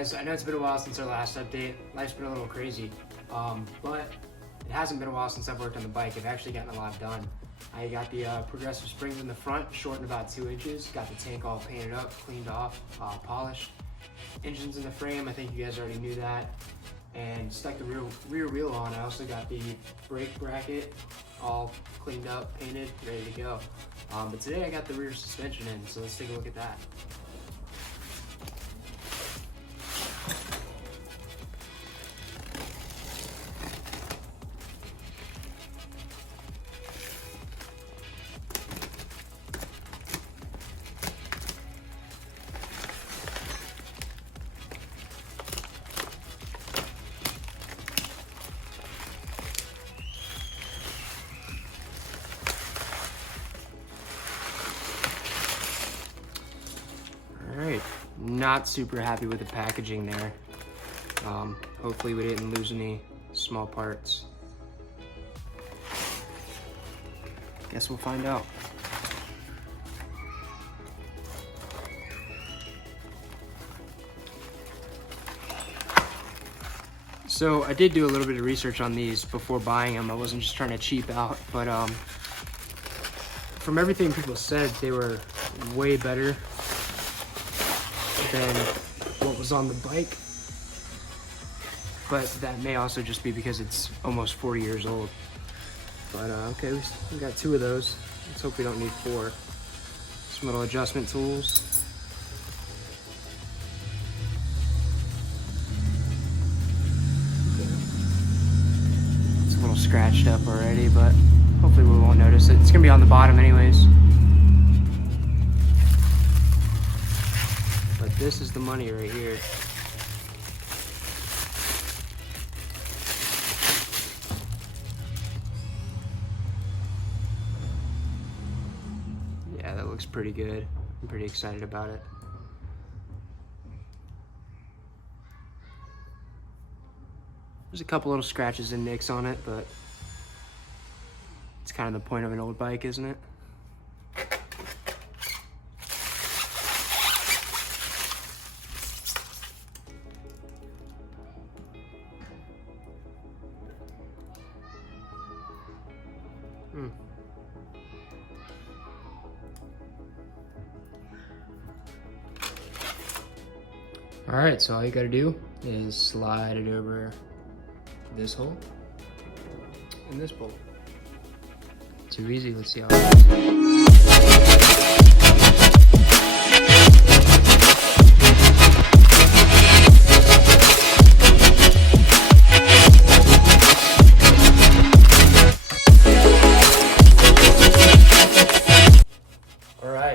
guys, I know it's been a while since our last update. Life's been a little crazy, but it hasn't been a while since I've worked on the bike. I've actually gotten a lot done. I got the progressive springs in the front, shortened about 2 inches, got the tank all painted up, cleaned off, polished. Engines in the frame, I think you guys already knew that. And stuck the rear wheel on. I also got the brake bracket all cleaned up, painted, ready to go. But today I got the rear suspension in, so let's take a look at that. Alright, not super happy with the packaging there. Hopefully we didn't lose any small parts. Guess we'll find out. So I did do a little bit of research on these before buying them. I wasn't just trying to cheap out, but from everything people said, they were way better than what was on the bike, but that may also just be because it's almost 40 years old. But okay, we got 2 of those. Let's hope we don't need 4. Some little adjustment tools. It's a little scratched up already, but hopefully we won't notice it. It's gonna be on the bottom anyways. This is the money right here. Yeah, that looks pretty good. I'm pretty excited about it. There's a couple little scratches and nicks on it, but it's kind of the point of an old bike, isn't it? All right, so all you gotta do is slide it over this hole and this bolt. Too easy, let's see how it goes.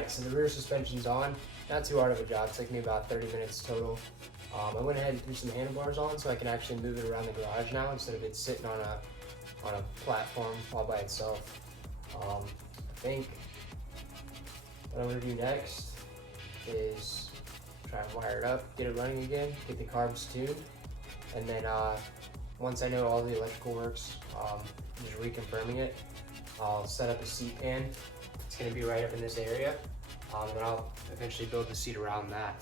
So the rear suspension's on. Not too hard of a job. It took me about 30 minutes total. I went ahead and threw some handlebars on so I can actually move it around the garage now instead of it sitting on a platform all by itself. I think what I'm gonna do next is try and wire it up, get it running again, get the carbs tuned, and then once I know all the electrical works, just reconfirming it, I'll set up a seat pan. It's gonna be right up in this area. And then I'll eventually build the seat around that.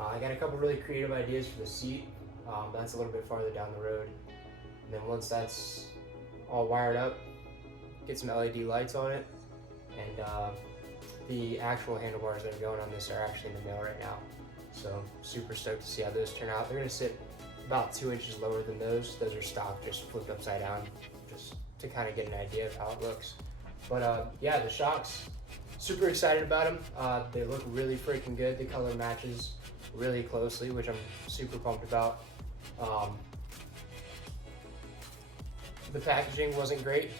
I got a couple really creative ideas for the seat. That's a little bit farther down the road. And then once that's all wired up, get some LED lights on it. And the actual handlebars that are going on this are actually in the mail right now. So super stoked to see how those turn out. They're gonna sit about 2 inches lower than those. Those are stock, just flipped upside down, just to kind of get an idea of how it looks. But yeah, the shocks, super excited about them. They look really freaking good. The color matches really closely, which I'm super pumped about. The packaging wasn't great.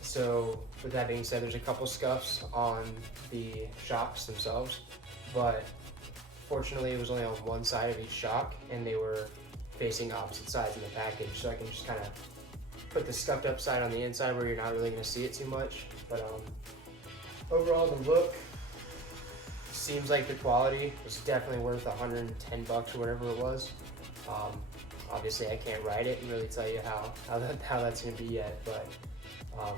So with that being said, there's a couple scuffs on the shocks themselves, but fortunately it was only on one side of each shock and they were facing opposite sides in the package. So I can just kind of put the scuffed up side on the inside where you're not really gonna see it too much. But overall, the look seems like the quality was definitely worth $110 or whatever it was. Obviously, I can't ride it and really tell you how that's going to be yet, but I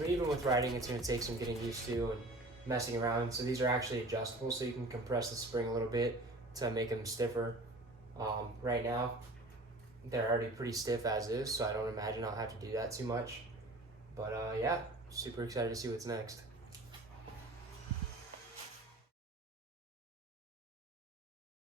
mean, even with riding, it's going to take some getting used to and messing around. So these are actually adjustable, so you can compress the spring a little bit to make them stiffer. Right now, they're already pretty stiff as is, so I don't imagine I'll have to do that too much. But yeah, super excited to see what's next.